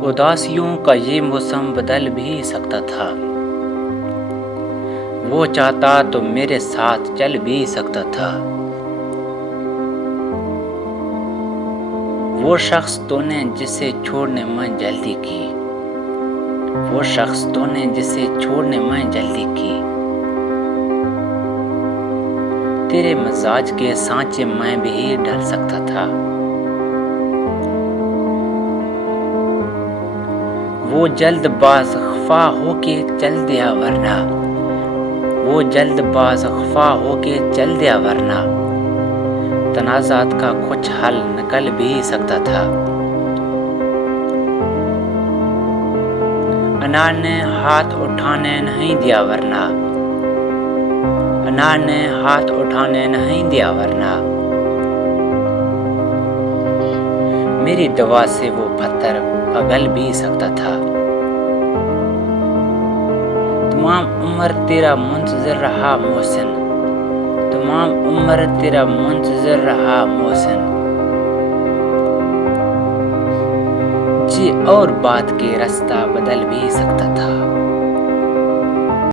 उदासियों का ये मौसम बदल भी सकता था। वो चाहता तो मेरे साथ चल भी सकता था। वो शख्स तूने जिसे छोड़ने मैं जल्दी की, वो शख्स तूने जिसे छोड़ने मैं जल्दी की। तेरे मिजाज के सांचे मैं भी ढल सकता था। वो जल्दबाज खफा होके चल दिया वरना, वो जल्दबाज खफा होके चल दिया वरना तनाज़ात का कुछ हल निकल भी सकता था। अनार ने हाथ उठाने नहीं दिया वरना, अनार ने हाथ उठाने नहीं दिया वरना मेरी दवा से वो पत्थर पिघल भी सकता था। तमाम उम्र तेरा मुंतज़िर रहा मोहसिन, तमाम उम्र तेरा मुंतज़िर रहा मोहसिन। जी और बात के रास्ता बदल भी सकता था।